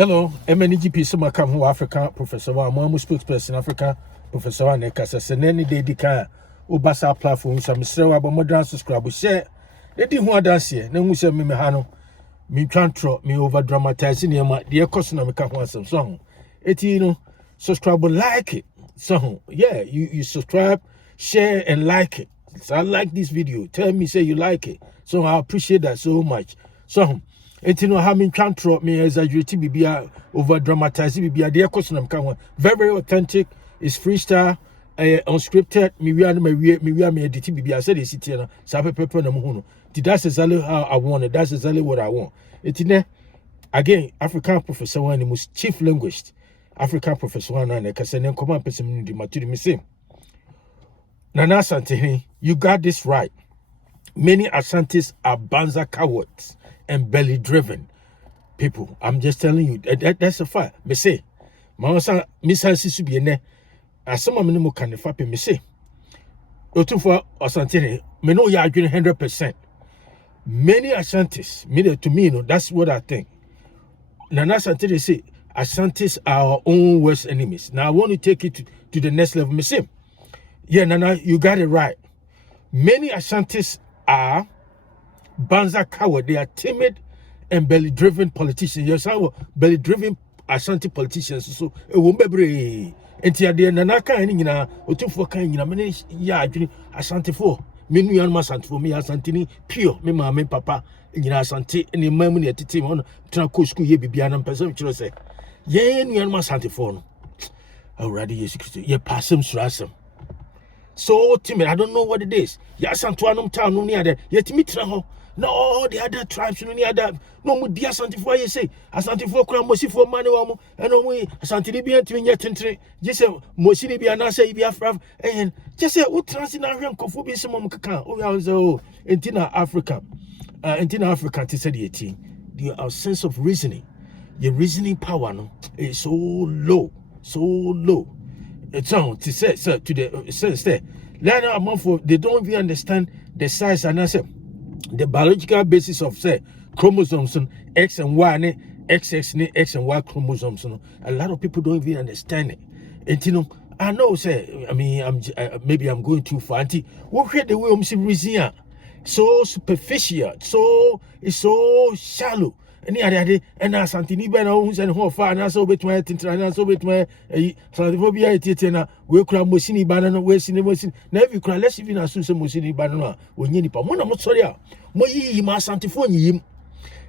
Hello, MNGP Sumaka who Africa, Professor Wamu spokesperson Africa, Professor Waneka Seneni Dedika, Ubasa platform, some Sarah Modern subscribe, share. They didn't want dance here, no Musa Mimehano, me can't throw me over dramatizing your dear Cosnomica wants some song. Etino, subscribe, like it. So, yeah, you subscribe, share, and like it. So I like this video. Tell me, say you like it. So I appreciate that so much. So, and you know how me can't throw me exaggerate bibia over dramatize bibia dear question come very authentic, it's freestyle, unscripted, me edit bibia said it's here sabe pepper na muhuno. That's exactly how I want it. That's exactly what I want. It's in again African professor one most chief linguist. African professor one and kasenen command person di maturi me say. Nana Asantehene, you got this right. Many Asantes are banza cowards and belly-driven people. I'm just telling you, that's a fact. Me say, Mama Miss Hansi Subiene, as some of them can fape me say. For Asantehene, me know you are 100%. Many Asantes, to me, that's what I think. Nana Asantehene say, Asantes are our own worst enemies. Now I want to take it to the next level. Me say, yeah, Nana, you got it right. Many Asantes are banza coward. They are timid and belly-driven politicians. Yes, our belly-driven Ashanti politicians. So, a woman, and tia de nanaka and yina, or two for kind in a minute, ya, Asante for. Me nu yan masant for me, Asantini, pure, me mamma, papa, in Asante, and the memory at the team on Tranco school, ye bibian and person, say, ye, and yan masante for. Already, yes, ye pass him, strasum. So timid, I don't know what it is. Yes, Antoine town no near there. Yet Mitra, no, all the other tribes no near that. No, would be Asante for you say. Asante for Cramosi for Manuamo, and only Asante Libyan to yet entry. Just a Mosini and I say, Biafra, and just say, what transinarian cophobia some Mokaka, oh, Entina Africa, Entina Africa, to say the our sense of reasoning, your reasoning power no, is so low, so low. It's on to say, sir, to the sense there. Later among for they don't even understand the size and answer the biological basis of say chromosomes X and Y, XX, X and Y chromosomes. A lot of people don't even understand it. And you know, I know, say, I mean, maybe I'm going too far. What the way I'm seeing so superficial, so it's so shallow. Any other and as Antony Beno and how far and so with my tintra and so with my Santiphobia Titina, we cry Mosini Banana, West Mosin, never cry less even as soon as Mosini Banana, when Yenipa, one of Motsoria, Moyi, my Santiphone,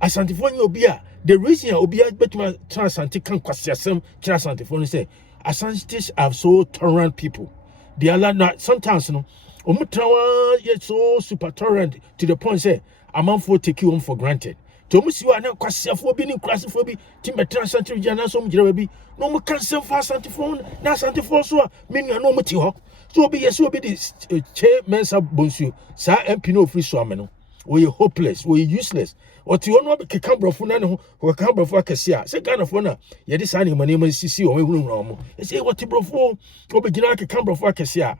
as Santiphone Obia, the reason Obia bet my Transantican Quasiasum, Transantiphone say, Asantes are so tolerant people. They are not sometimes, no, Omutrawa yet so super tolerant to the point say, a man for take you on for granted. Thomas, you are not quasi-phobia in classophobic, Timber Transantry Jana, some Jerebi, no more cancer for Santiphone, now Santiphone, meaning a no material. So be a so be this chair mensa bonsu, Sir and Pino free swamino. Were you hopeless, were you useless? Or to your noble Cambro Funano, or Cambro for Cassia, say kind of one, yet this animal my name is Sissi or Room. Say what you brought for, or begin like a Cambro for Cassia.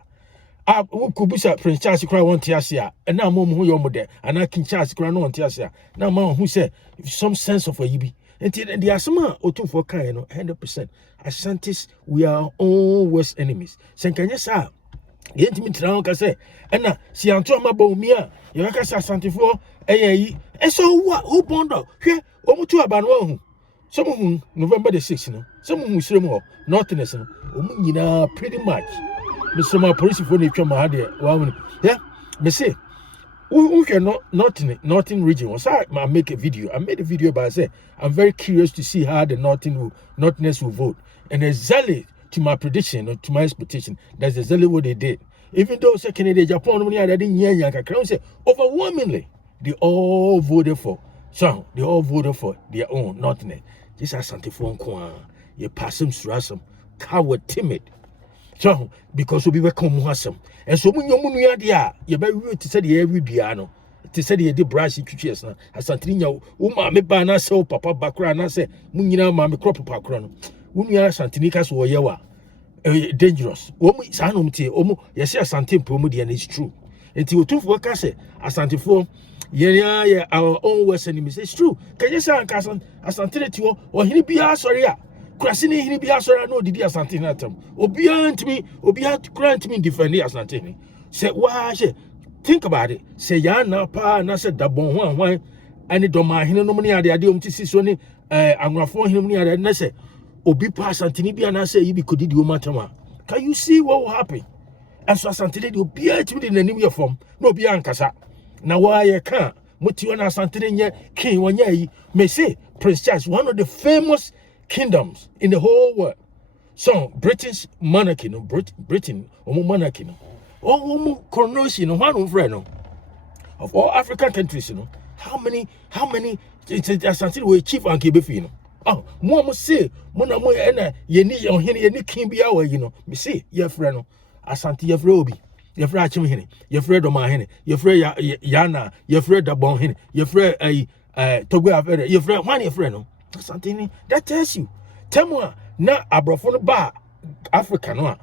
I Kubusa Prince Charles cry one tiasia, and now mom who you're there, and I can Charles cry on tiasia. Now, mom who said some sense of a yibi. And the asama or two for kind 100%. Asantes, we are our own worst enemies. Sankanya sa, get me to say, and now, see Antoma Bomia, you can say Asante for and so what? Who bondo? Here, almost two about one. Some of whom November the 6th, some of whom swim more, nothingness, pretty much. Mr. My police for the Chama one. Yeah, me say, who can Northern region was I make a video. I made a video about I say I'm very curious to see how the Northerners will vote. And exactly to my prediction or to my expectation, that's exactly what they did. Even though Canada, Japan, I didn't hear Crown say overwhelmingly they all voted for. So they all voted for their own Northerners. This is something for Kwan. You pass them through some coward timid. So, because we were come awesome. And so when you're there, you're very rude to say the every piano. To say the brush creatures now. As Santrino, me banana so papa background, I say, Munina, mammy crop background. Munia Santinicas or Yawa. Dangerous. Omo Sanum tea, Omo, yes, Santim Pomodi, and it's true. And to two for Casse, as Santifo, yeah, our own worst enemies. It's true. Can you say Asantehene or Hini Bia sorry? Krasini Hini Bia sorry, no, did Asantehene atom. Obiant grant me defend Asantehene. Say, why? Think about it. Say, Yana pa, and I said, the bon one, and it don't mind him no money at the idea of Tissoni, I'm going to phone him near the say, Obi pass Antini, and I say, you could do matama. Can you see what will happen? And so Asantehene will be at within the new form, no Biancasa. Now, why you can't? Mutiwana Asantehene king one year may say Prince Charles, one of the famous kingdoms in the whole world. So British monarchy, no Britain, monarchy, no. Oh, coronation, one friend of all African countries, you know. How many Asantehene were chief and Kibefino? Oh, more must say, Mona Moya, ye need your henny, any king be our, you know. Me see, your friend, Asante, your Roby, your friend Chimhene, your friend of my henny, your friend Yana, your friend of Bon Henny, your friend Togo, your friend, one your friend, Asantehene, that tells you. Tell me, now, Abrafon bar Africa, no,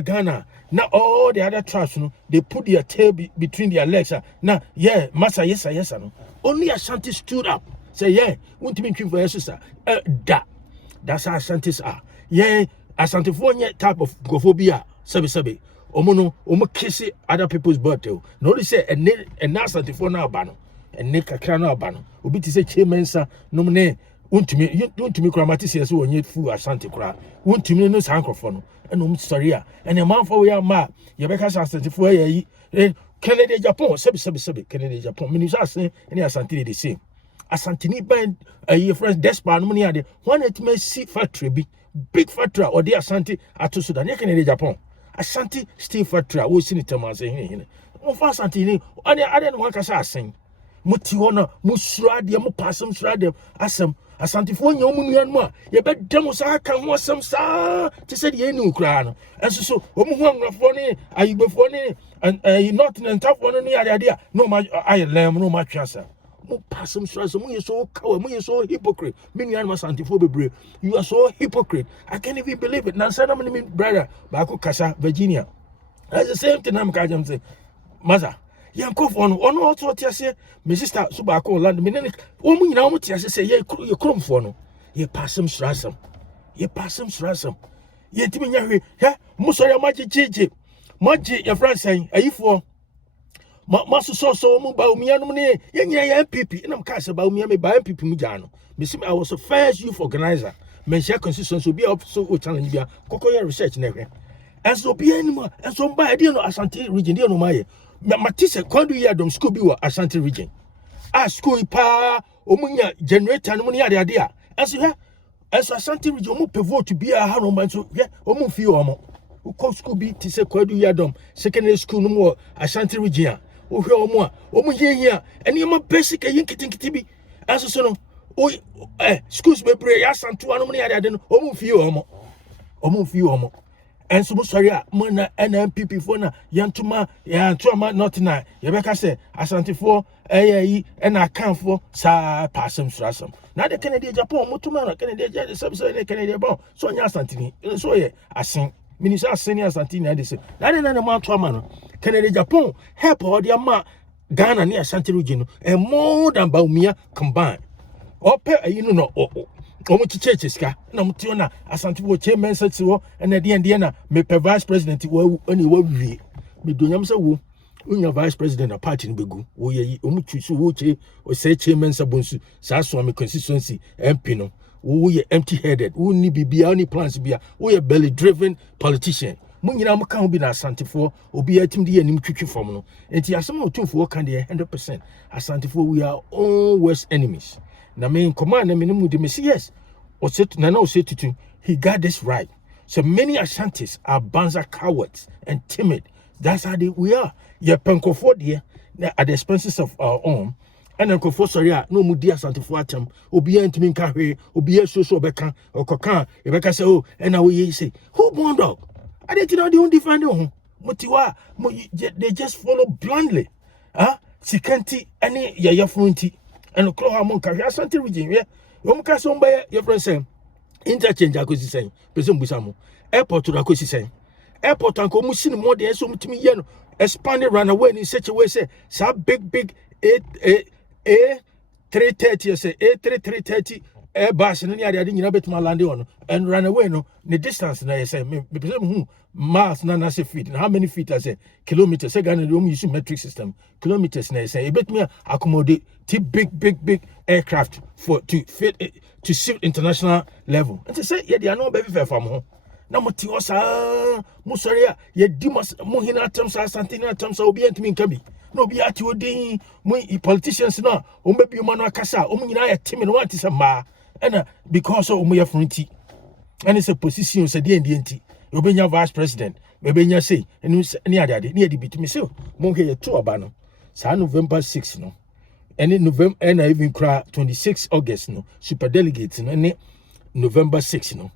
Ghana. Now all the other tribes, you know, they put their tail between their legs. Now, yeah, Massa, yes, no. Only Ashanti stood up. Say, yeah, want to be for your sister. That's how Ashantis are. Yeah, Asantehene type of gophobia. Sabi. Omono, kiss other people's birthday. No, they say, and now Asantehene now bano. And Nick Crana bano. Ubi to say, Chemensa, no me. Want to me chromaticians who need food Asante cry. Want to me no sancrophone. And sorry, and a month for we are ma. Yabeka Asantehene Canada, Japan, Sabi, Canada, Japan. Minister saying, and Asantehene the same. Asantehene band a year friends desperate money at the one it may see factory, big factory, or the Asante at Sudan, Canada, Japan. Asante steel factory, we seen it saying, oh, for Asantehene, I didn't want to say. Mutiwana, Musradi, Mupasum Sradem, Asantehene, Yomunian, you bet Demosa can want some sa to say the new crown. And so, funny, are you before and you not in tough one any idea? No, my I lamb, no much answer. Mupasum Sradem, you so coward, you so hypocrite. Many animals Asantehene, you are so hypocrite. I can't even believe it. Now, send me brother, Baku Casa, Virginia. That's the same thing I'm going to say, Mother. Yankof on also what you say, my sister Subako land minute. Woman, you know what you say, ye crum for no. Ye pass him strasum. Ye pass him strasum. Ye Timmy, yeah, Mussoya Maji, your friend saying, a for Master so about me and yeah, pipi, and I'm cast about me and by pipi Mujano. Miss I was the first youth organizer. Mention consistency will be up so challenge ya, Cocoya research never. And so be anymore, and so by the Asante region, dear no my. Matisse, quando you had school be Asante region. School pa, Omunya generator, and money idea. As you have, as Asante region, Mupevo to be a Haroman, so yeah, Omufio, who call school be to say quando you had secondary school no more Asante region. Oh, more, Omuya, and you're my basic a yanking tibi. As so, schools may pray, Asantu, and money idea, Omufio. And so sorry, Mona NMPP for na Yantuma, Yantuma not tonight. Yabeka say, Asantehene and I can't for sa passum strasum. Now the Canadian Japan, Mutumana, Canadian subsidy, Canadian bomb. So Asantehene, so yeah, I sing. Minister Senior Asantehene, and they say, that ain't a man to a man. Canadian Japan, help all the ma Ghana near Asante region, and more than Baumia combined. Or you know, Omuchi churches ka na mutiona Asantehene chairman setio and at the end na me vice president wo ani wo wie me donyam se wo unya vice president na party no begu wo ye omuchi so wo che o say chairman sabonsu sa so me constituency MP no wo ye empty headed wo ni bibia oni plans bia wo ye belly driven politician mun nyina mo kan bi na Asantehene obi atim de anim twitwi fom no enti asem otumfo kan de 100% Asantehene we are all worst enemies. Na me command na me no de me yes or said Nana or said to he got this right. So many Asantes are banza cowards and timid. That's how we are. You're penco dear at the expenses of our own. And Uncle Fossoria, no mudia Asantehene atem, Obia and Timin Carre, Obia so becan or cocan, Rebecca say, oh, and now we say, who born dog? I didn't know they don't define them. Motiwa, they just follow blindly. Sikanti, any ya fluenty. And Oklahoma Carrier Asante region, yeah. Omkason by your friend saying interchange akosi saying, Person Busamo, airport to Rakosi saying, airport and Komusin more than so to me, expanded run away in such a way, say, some big A 330 say A 330 Airbus no nya de nyina betuma land on and run away no the distance na say me person miles na say feet how many feet I say kilometers say Ghana dey use metric system kilometers na say e betuma accommodate big aircraft for to fit to suit international level and say yeah they no be fair from ho na moti osa mo sori a ye di mo hina atam sa Asantehene atam sa obi antimi nka bi no be ati odin mo politicians na o mbe bi mo no akasa o mo nyina ya timi no wanti se ma and because o mo ya fronti and it's a position say dey enti obenya vice president obenya say enu ni adade ni edi bitimi say mo nke ye to oba no sa November 6 no and in November and even cry 26 August no super delegates no and November 6 no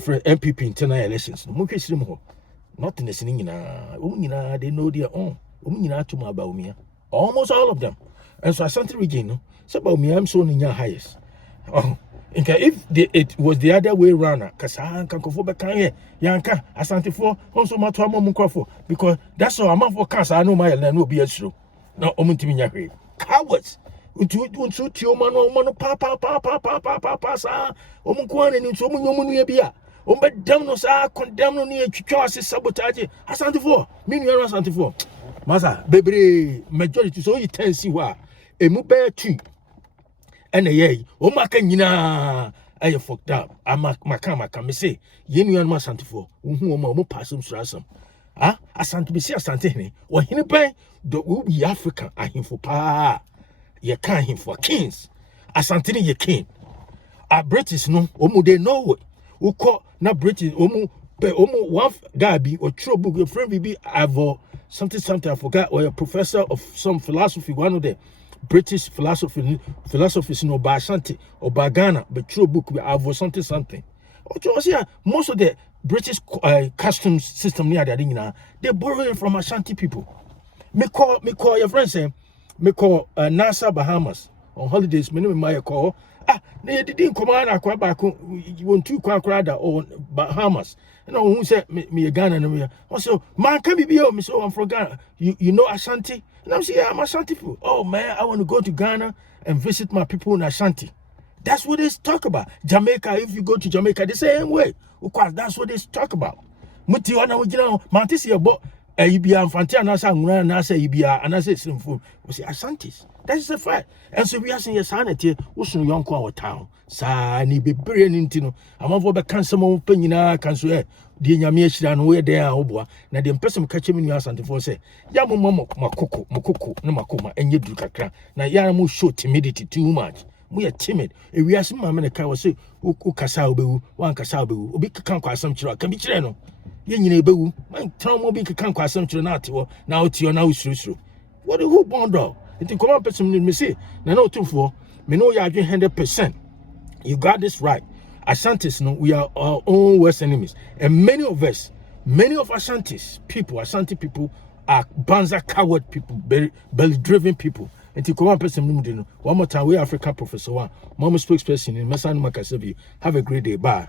for MPP internal elections no mo kwesiri mo ho nothing is nyina they know their own almost all of them and so Asante region no so about me I'm so ninya highest if it was the other way around kasa kan kofo be kan here yanka Asante for also mato amom nkrofo because that's all am for kasa no my na no be asuro na omuntimi nya hwe cowards untu ti o mano pa sa omunko ani ntu omunyomu no ya bia ombe dam no sa condemn no ne twitwa ase sabotage Asante for me nu Asante for masa bebre majority so you ten see wa emu be tu ene ye o maka nyina aye fucked up maka me say ye nu Asante for hu o ma mo pasum surasam Asante be see Asantehene o hene ban do we be African ahimfo pa ye kan himfo kings Asantehene ye king British no omu they know uko na British omu one guy be or true book your friend be avo something I forgot or a professor of some philosophy one of the British philosophies no ba Asante or ba Ghana but true book we avo something most of the British custom system near that they borrow from Ashanti people. Me call your friend say me call NASA Bahamas on holidays me no my call they didn't come on akwa back you want to kwada on Bahamas you know who said me Ghana no me also man can be me so I'm from Ghana you know Ashanti and I'm saying I'm Ashanti people. Oh man I want to go to Ghana and visit my people in Ashanti. That's what they talk about. Jamaica, if you go to Jamaica the same way because that's what they talk about. Muti wana wujina mantisi yabo ibia mfantia nasa nguna nasa ibia anasa simfo we say Asantes. That is a fact. And so we are saying sanity usun yonko our town sa ni bebre ni ntino amafo be kan samo panyina kan so de nyame ahira no we dey oboa na de mpesem ka chemi ni Asantefo say ya mo makoko na makoma enye duru kakra na ya mo show timidity too much we are timid e we asem ma me ka we say ukasa obewu wan kasa obewu obi kan kwa asem kiro kan bi kire no ye nyina ebewu man tran mo bi kan kwa asem kiro na atewo na otio na usurusuru what who bondo it come on person me say na no tumfo me know you are 100%. You got this right. Asantes no we are our own worst enemies and many of Ashanti people are banza coward people belly driven people. And to come on person one more time we African professor one mama spokesperson in Mesanu Makasabi. Have a great day. Bye.